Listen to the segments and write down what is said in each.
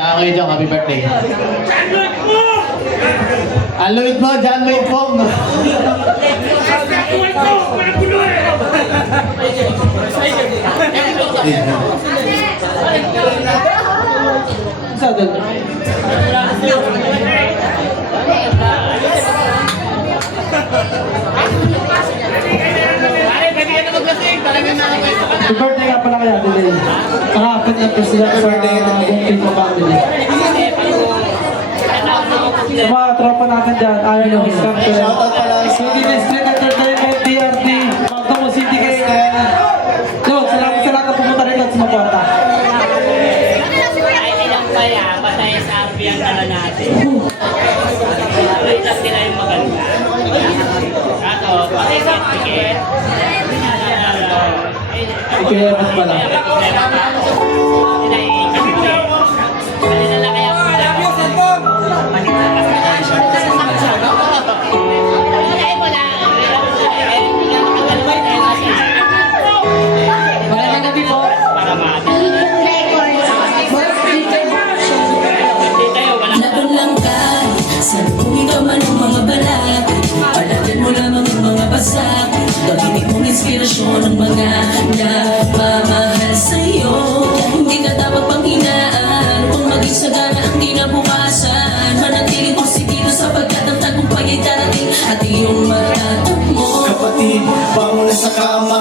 Tsaka kayo dyan, happy birthday. John Lloyd mo, John Lloyd Pong. Happy birthday nga pala kaya today. Kahapon na po sila sa Bukit Family. Sa mga tropa natin dyan, ayaw nyo scam ko rin. City District Entertainment, DRT, Magdamo City KL. Yun, salamat sa lahat na pumunta rito at sumaporta. Kahit ilang kaya, patay sa RP ang dala natin. Wait lang nila yung maganda. Ato, patay sa ticket. Kaya mas pala. Gamitin mong inspirasyon ng mga nagmamahal sa'yo. Hindi ka dapat panghinaan kung maging sagana ang kinabukasan. Manatiling porsigido sapagkat ang tagumpay ay darating at iyong matatamo. Kapatid, bangon na sa kama,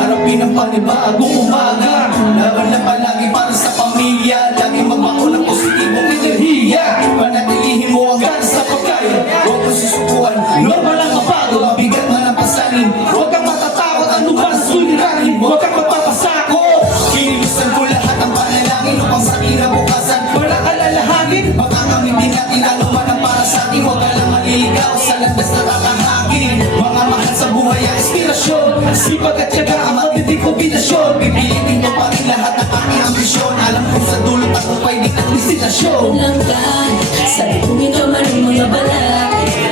harapin ang panibagong umaga. Laban na palagi para sa pamilya, lagi magbaon ng positibong enerhiya. Panatilihin mo ang gana sa pagkaya, huwag mo susukuan, normal ang mapagod, mabigat man ang pasanin. Huwag kang matatakot, ano ba sa suliranin, huwag kang magpapasako. Kinilusan ko lahat ang panalangin upang sa kinabukasan walang alalahanin. Makakamitin natin ano man ang para sa atin, huwag ka lang maliligaw sa landas na tatahagin. Mga mahal sa buhay ang inspirasyon, sipag at tiyaga ang matinding kombinasyon. Pipilitin ko pa rin lahat ng aking ambisyon, alam ko sa dulo tagumpay din ang destinasyon. Langkan, sa likungin ka man ang mga balat,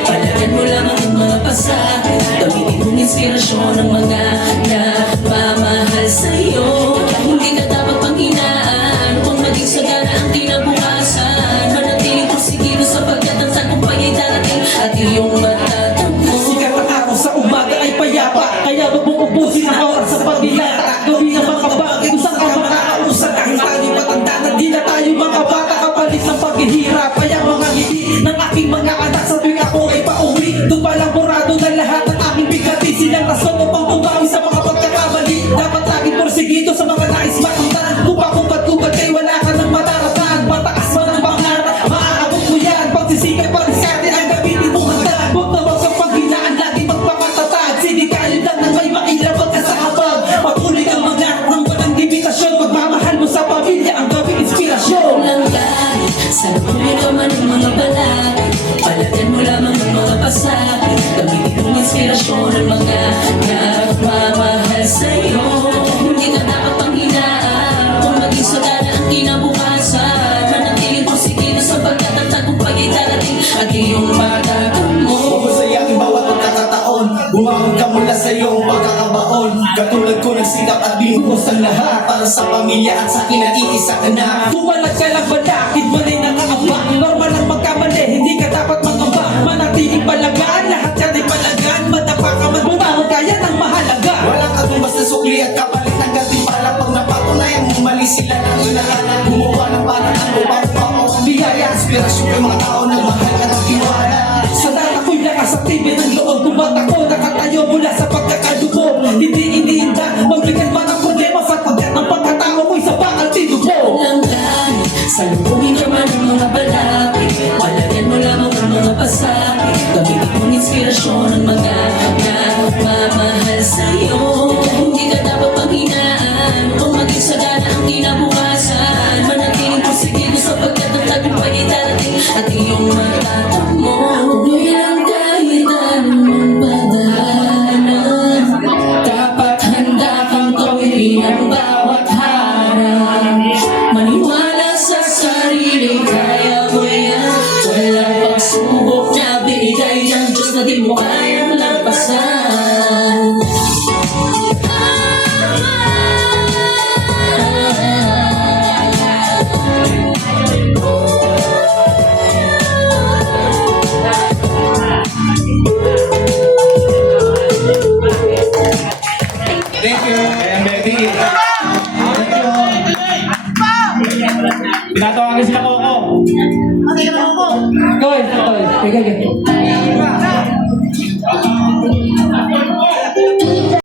palagan mo lamang ang mga pasak. Gamitin mong inspirasyon ng mga nagmamahal sa'yo. Hindi ka dapat panghinaan kung maging sagana ang kinabukasan. Manatiling porsigido sapagkat ang tagumpay ay darating at iyong matatamo. Sikat ang araw sa umaga ay payapa, kaya wag mong ubusin ang oras sa pagdilata. Gawin ang mga bagay kung saan ka makakausap. Kahit tayo matanda na di na tayo mga bata, kapalit ng paghihirap. Kaya mga ngiti ng aking mga anak sa tuwing ako ay pauwi, doon palang borado na lahat ng aking bigati. Silang rason upang tumawi sa mga pagkakamali. Dapat laging porsigido sa mga nais matutan. Kumpad kay wala ka ng mataratan. Mataas man ang pangarap, maaabot mo yan. Pagsisikap pa rin sa'tin ang gamitin mong handa. Huwag na wag kang paghinaan, lagi magpakatatag. Sige kayo lang nang may mailabag ka sa habag. Patuloy kang mangarap ng walang limitasyon. Pagmamahal mo sa pamilya ang gawing inspirasyon. Langkan, sa likungin ka man ang mga balat, palagan mo lamang ang mga pasak. Gamitin mong inspirasyon ng mga nagmamahal sa'yo. Hindi ka dapat panghinaan kung maging sagana ang kinabukasan. Manatiling porsigido sapagkat ang tagumpay ay darating at iyong matatamo. Mabusayain bawat pagkakataon, bumangon ka mula sa iyong pagkakabaon. Katulad ko nagsikap at binuhos ang lahat para sa pamilya at sa kinaiisang anak. Tumalag ka lang balakid mo rin nakakaba. Normal ang pagkamali, hindi ka dapat magamba. Manatiling palagaan, lahat yan ay palagaan. Madapa ka man, bumangon kaya ng mahalaga. Walang katumbas na sukli at kapalit ng gantimpala. Pag napatunayan mo mali sila ng inahanan, gumawa ng paraan upang upapaw ang biyaya. Inspirasyon kay mga tao na mahal ka ng tiwala. Sa lahat ako'y lakas sa tibin ng loob. Bumat ako, nakatayo mula sa pagkakadugo. Hindi iniinda, magbigyan man ang problema sa pagkat ng pagkatao mo'y sa bakal tinubo. Langkan, sa lubungin ka man ang mga balat, palagan mo lamang ang mga pasak. Gamitin mong inspirasyon ng mga nagmamahal sa'yo. Hindi ka dapat panghinaan kung maging sagana ang kinabukasan. Manatiling porsigido sapagkat ang tagumpay ay darating at iyong matatamo. Tuloy lang kahit anong pagdaanan, dapat handa kang gawin ang bawat harap. Maniwala sa sarili, kaya mo yan. Walang pagsubok na binigay ng Diyos na di mo kayang lampasan. Natawagin sila Coco. Toy.